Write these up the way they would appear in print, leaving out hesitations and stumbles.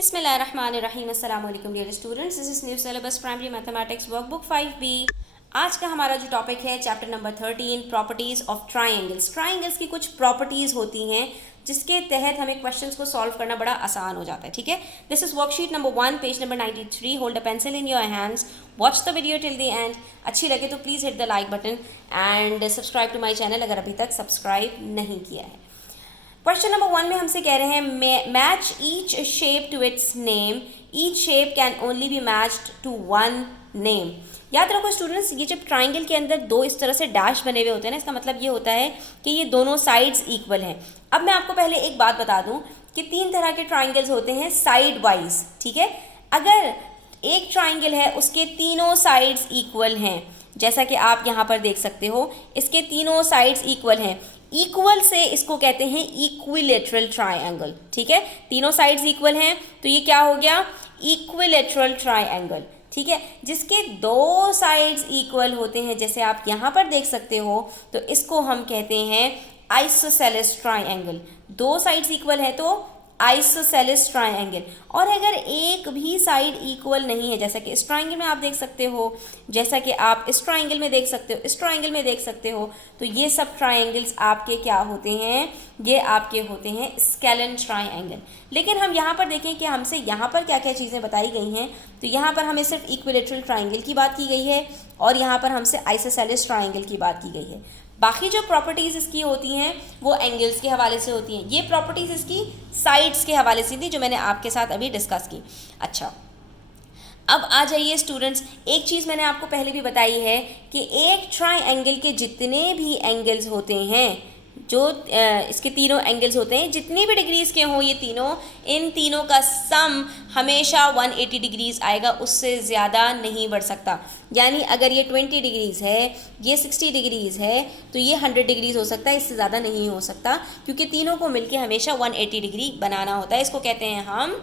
बिस्मिल्लाहिर्रहमानिर्रहीम। अस्सलाम वालेकुम dear students, this is new syllabus primary mathematics workbook 5B। आज का हमारा जो टॉपिक है chapter number 13 properties of triangles. Triangles की कुछ प्रॉपर्टीज़ होती हैं जिसके तहत हमें क्वेश्चंस को सॉल्व करना बड़ा आसान हो जाता है। ठीक है, this is worksheet number 1 page number 93। Hold a pencil in your hands, watch the video till the end. अच्छी लगे तो please hit the like button and subscribe to my channel अगर अभी तक सब्सक्राइब नहीं किया है। क्वेश्चन नंबर 1 में हमसे कह रहे हैं match each shape to its name, each shape can only be matched to one name. याद रखो स्टूडेंट्स, ये जब ट्राइंगल के अंदर दो इस तरह से डैश बने हुए होते हैं ना, इसका मतलब ये होता है कि ये दोनों साइड्स इक्वल हैं। अब मैं आपको पहले एक बात बता दूं कि 3 तरह के ट्राइंगल्स होते हैं साइड वाइज। ठीक है, अगर एक ट्राइंगल है उसके तीनों साइड्स इक्वल हैं, जैसा कि आप यहाँ पर देख सकते हो, इसके तीनों साइड्स इक्वल हैं। इक्वल से इसको कहते हैं इक्विलेटरल ट्राइंगल। ठीक है, तीनों साइड्स इक्वल हैं तो ये क्या हो गया, इक्विलेटरल ट्राइंगल। ठीक है, जिसके दो साइड्स इक्वल होते हैं, जैसे आप यहाँ पर देख सकते हो, तो इसको हम कहते हैं आइसोसेलेस ट्राइंगल। दो साइड्स इक्वल है तो आइसोसेलेस ट्राइंगल। और अगर एक भी साइड इक्वल नहीं है, जैसा कि इस ट्राइंगल में आप देख सकते हो, जैसा कि आप इस ट्राइंगल में देख सकते हो, इस ट्राइंगल में देख सकते हो, तो ये सब ट्राइंगल्स आपके क्या होते हैं, ये आपके होते हैं स्केलन ट्राइंगल। लेकिन हम यहाँ पर देखें कि हमसे यहाँ पर क्या क्या चीज़ें बताई गई हैं, तो यहाँ पर हमें सिर्फ इक्विलेटरल ट्राइंगल की बात की गई है और यहाँ पर हमसे आइसोसेलेस ट्राइंगल की बात की गई है। बाकी जो प्रॉपर्टीज़ इसकी होती हैं वो एंगल्स के हवाले से होती हैं। ये प्रॉपर्टीज़ इसकी साइड्स के हवाले से थी जो मैंने आपके साथ अभी डिस्कस की। अच्छा, अब आ जाइए स्टूडेंट्स, एक चीज़ मैंने आपको पहले भी बताई है कि एक ट्राइंगल के जितने भी एंगल्स होते हैं, जो इसके तीनों एंगल्स होते हैं, जितनी भी डिग्रीज़ के हों ये तीनों, इन तीनों का सम हमेशा 180 डिग्रीज़ आएगा, उससे ज़्यादा नहीं बढ़ सकता। यानी अगर ये 20 डिग्रीज़ है, ये 60 डिग्रीज़ है, तो ये 100 डिग्रीज़ हो सकता है, इससे ज़्यादा नहीं हो सकता, क्योंकि तीनों को मिलके हमेशा 180 डिग्री बनाना होता है। इसको कहते हैं हम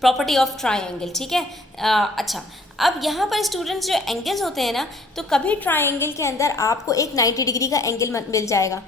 प्रॉपर्टी ऑफ ट्राइंगल। ठीक है, अच्छा, अब यहाँ पर स्टूडेंट्स जो एंगल्स होते हैं ना, तो कभी ट्राइंगल के अंदर आपको एक 90 डिग्री का एंगल मिल जाएगा।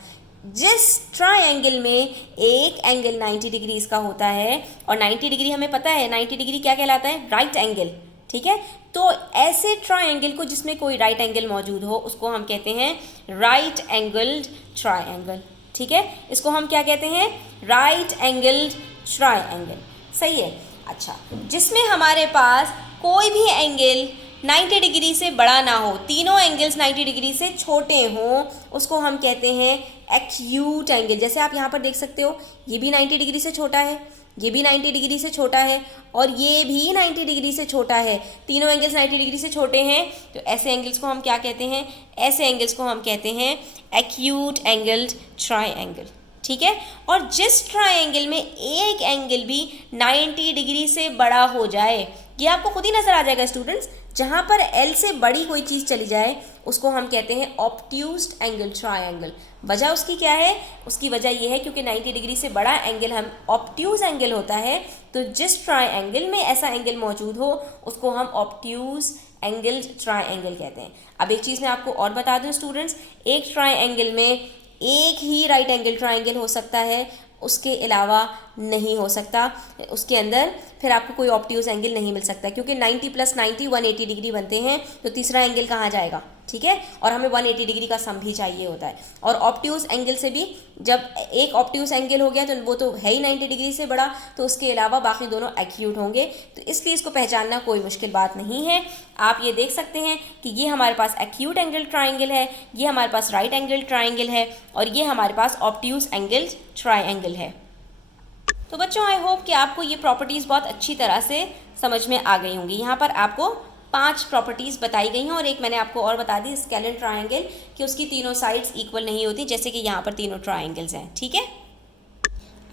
जिस ट्राइंगल में एक एंगल 90 डिग्रीज का होता है, और 90 डिग्री हमें पता है 90 डिग्री क्या कहलाता है, राइट एंगल। ठीक है, तो ऐसे ट्राइंगल को जिसमें कोई राइट एंगल मौजूद हो उसको हम कहते हैं राइट एंगल्ड ट्राइंगल। ठीक है, इसको हम क्या कहते हैं, राइट एंगल्ड ट्राइंगल। सही है। अच्छा, जिसमें हमारे पास कोई भी एंगल 90 डिग्री से बड़ा ना हो, तीनों एंगल्स 90 डिग्री से छोटे हों, उसको हम कहते हैं एक्यूट एंगल। जैसे आप यहाँ पर देख सकते हो, ये भी 90 डिग्री से छोटा है, ये भी 90 डिग्री से छोटा है, और ये भी 90 डिग्री से छोटा है। तीनों एंगल्स 90 डिग्री से छोटे हैं, तो ऐसे एंगल्स को हम क्या कहते हैं, ऐसे एंगल्स को हम कहते हैं एक्यूट एंगल्ड ट्राइंगल। ठीक है, और जिस ट्राइंगल में एक एंगल भी 90 डिग्री से बड़ा हो जाए, ये आपको खुद ही नजर आ जाएगा स्टूडेंट्स, जहां पर एल से बड़ी कोई चीज़ चली जाए उसको हम कहते हैं ऑब्ट्यूज्ड एंगल ट्राइंगल। वजह उसकी क्या है, उसकी वजह यह है क्योंकि 90 डिग्री से बड़ा एंगल हम ऑब्ट्यूज एंगल होता है, तो जिस ट्राइंगल में ऐसा एंगल मौजूद हो उसको हम ऑब्ट्यूज एंगल ट्राइंगल कहते हैं। अब एक चीज़ मैं आपको और बता दूं स्टूडेंट्स, एक ट्राइंगल में एक ही राइट एंगल ट्राइंगल हो सकता है, उसके अलावा नहीं हो सकता। उसके अंदर फिर आपको कोई ऑब्ट्यूज एंगल नहीं मिल सकता, क्योंकि 90 + 90 180 डिग्री बनते हैं, तो तीसरा एंगल कहाँ जाएगा। ठीक है, और हमें 180 डिग्री का सम भी चाहिए होता है। और ऑब्ट्यूज एंगल से भी, जब एक ऑब्ट्यूज एंगल हो गया तो वो तो है ही 90 डिग्री से बड़ा, तो उसके अलावा बाकी दोनों एक्यूट होंगे, तो इसलिए इसको पहचानना कोई मुश्किल बात नहीं है। आप ये देख सकते हैं कि ये हमारे पास एक्यूट एंगल ट्राइंगल है, ये हमारे पास राइट एंगल ट्राइंगल है, और ये हमारे पास ऑब्ट्यूज एंगल ट्राइंगल है। तो बच्चों, आई होप कि आपको ये प्रॉपर्टीज़ बहुत अच्छी तरह से समझ में आ गई होंगी। यहाँ पर आपको 5 प्रॉपर्टीज़ बताई गई हैं, और एक मैंने आपको और बता दी स्केलन ट्राइंगल, कि उसकी तीनों साइड्स इक्वल नहीं होती, जैसे कि यहाँ पर तीनों ट्राइंगल्स हैं। ठीक है,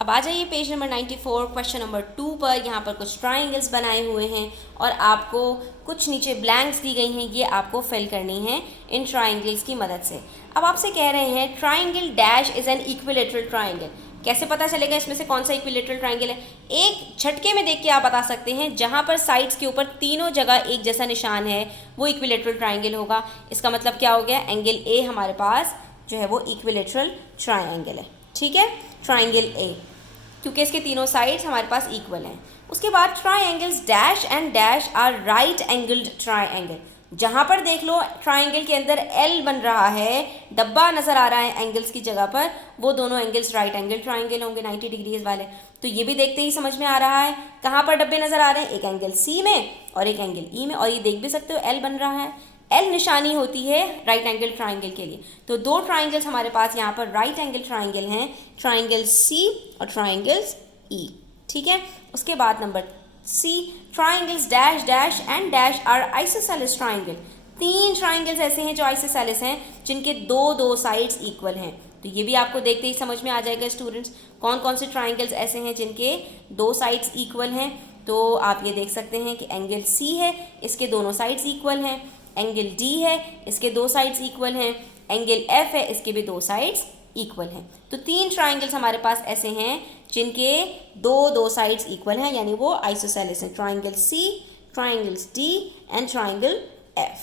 अब आ जाइए पेज नंबर 94 क्वेश्चन नंबर 2 पर। यहाँ पर कुछ ट्राइंगल्स बनाए हुए हैं और आपको कुछ नीचे ब्लैंक्स दी गई हैं, ये आपको फिल करनी है इन ट्राइंगल्स की मदद से। अब आपसे कह रहे हैं triangle dash is an equilateral triangle. कैसे पता चलेगा इसमें से कौन सा इक्विलेटरल ट्राइंगल है? एक झटके में देख के आप बता सकते हैं, जहाँ पर साइड्स के ऊपर तीनों जगह एक जैसा निशान है वो इक्विलेटरल ट्राइंगल होगा। इसका मतलब क्या हो गया, एंगल ए हमारे पास जो है वो इक्विलेटरल ट्राइंगल है। ठीक है, ट्राइंगल ए। क्योंकि इसके तीनों साइड्स हमारे पास इक्वल हैं। उसके बाद triangles dash and dash are right angled triangle. जहाँ पर देख लो ट्राइंगल के अंदर एल बन रहा है, डब्बा नज़र आ रहा है एंगल्स की जगह पर, वो दोनों एंगल्स राइट एंगल ट्राइंगल होंगे 90 डिग्रीज वाले। तो ये भी देखते ही समझ में आ रहा है। कहाँ पर डब्बे नज़र आ रहे हैं? एक एंगल सी में और एक एंगल ई में, और ये देख भी सकते हो एल बन रहा है। एल निशानी होती है राइट एंगल ट्राइंगल के लिए। तो दो ट्राइंगल्स हमारे पास यहाँ पर राइट एंगल ट्राइंगल हैं, ट्राइंगल सी और ट्राइंगल्स ई। ठीक है, उसके बाद number C, triangles dash dash and dash are isosceles triangle. तीन ट्राइंगल्स ऐसे हैं जो आइसोसेलेस हैं, जिनके दो दो साइड्स इक्वल हैं। तो ये भी आपको देखते ही समझ में आ जाएगा स्टूडेंट्स, कौन कौन से ट्राइंगल्स ऐसे हैं जिनके दो साइड्स इक्वल हैं। तो आप ये देख सकते हैं कि एंगल सी है, इसके दोनों साइड्स इक्वल हैं। एंगल डी है, इसके दो साइड्स इक्वल हैं। एंगल एफ है, इसके भी दो साइड्स इक्वल हैं। तो तीन ट्राइंगल्स हमारे पास ऐसे हैं जिनके दो दो साइड्स इक्वल हैं, यानी वो आइसोसेलेस हैं। Triangle C, triangles D and triangle F.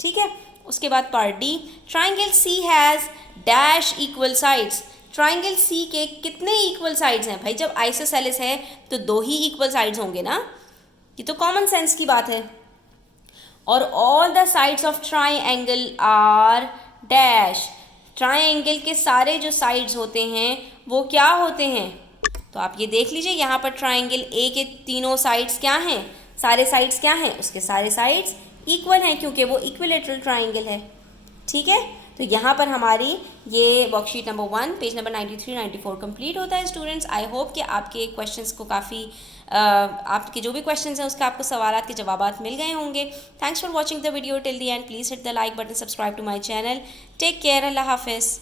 ठीक है, उसके बाद part D, triangle C has dash equal sides. Triangle C के कितने इक्वल साइड्स हैं? भाई जब आइसोसेलेस है तो दो ही इक्वल साइड्स होंगे ना, ये तो कॉमन सेंस की बात है। और all the sides of triangle are dash. Triangle के सारे जो साइड्स होते हैं वो क्या होते हैं? तो आप ये देख लीजिए, यहाँ पर ट्राइंगल ए के तीनों साइड्स क्या हैं? सारे साइड्स क्या हैं? उसके सारे साइड्स इक्वल हैं, क्योंकि वो इक्विलेटरल ट्राइंगल है। ठीक है, तो यहाँ पर हमारी ये worksheet number 1 page number 93-94 complete होता है स्टूडेंट्स। आई होप कि आपके क्वेश्चंस को काफ़ी आपके जो भी क्वेश्चंस हैं उसके आपको सवालात के जवाबात मिल गए होंगे। Thanks for watching the video till the end. Please hit the like button, subscribe to my channel. Take care, अल्लाह हाफिज़।